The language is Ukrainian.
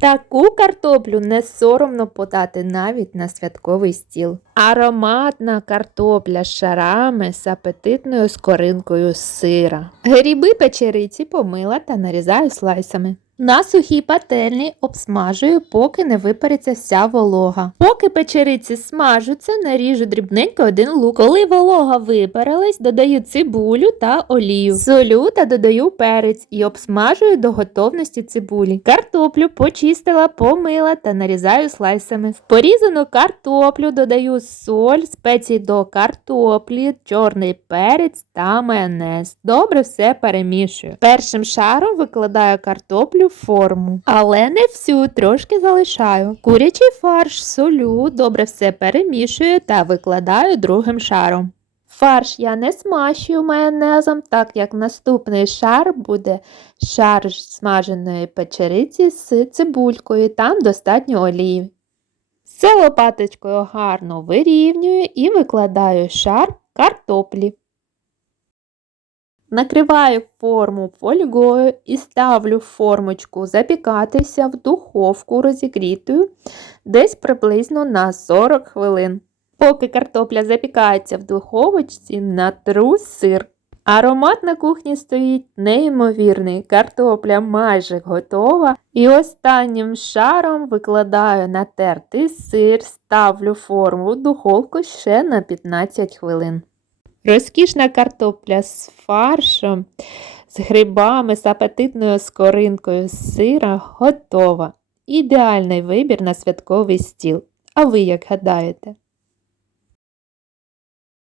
Таку картоплю не соромно подати навіть на святковий стіл. Ароматна картопля з шарами з апетитною скоринкою сира. Гріби печериці помила та нарізаю слайсами. На сухій пательні обсмажую, поки не випариться вся волога. Поки печериці смажуться, наріжу дрібненько один лук. Коли волога випарилась, додаю цибулю та олію. Солю та додаю перець і обсмажую до готовності цибулі. Картоплю почистила, помила та нарізаю слайсами. В порізану картоплю додаю соль, спеції до картоплі, чорний перець та майонез. Добре все перемішую. Першим шаром викладаю картоплю форму, але не всю, трошки залишаю. Курячий фарш солю, добре все перемішую та викладаю другим шаром. Фарш я не смащую майонезом, так як наступний шар буде шар смаженої печериці з цибулькою, там достатньо олії. Все лопаточкою гарно вирівнюю і викладаю шар картоплі. Накриваю форму фольгою і ставлю формочку запікатися в духовку розігрітою десь приблизно на 40 хвилин. Поки картопля запікається в духовочці, натру сир. Аромат на кухні стоїть неймовірний, картопля майже готова. І останнім шаром викладаю натертий сир, ставлю форму в духовку ще на 15 хвилин. Розкішна картопля з фаршем, з грибами, з апетитною скоринкою з сира готова. Ідеальний вибір на святковий стіл. А ви як гадаєте?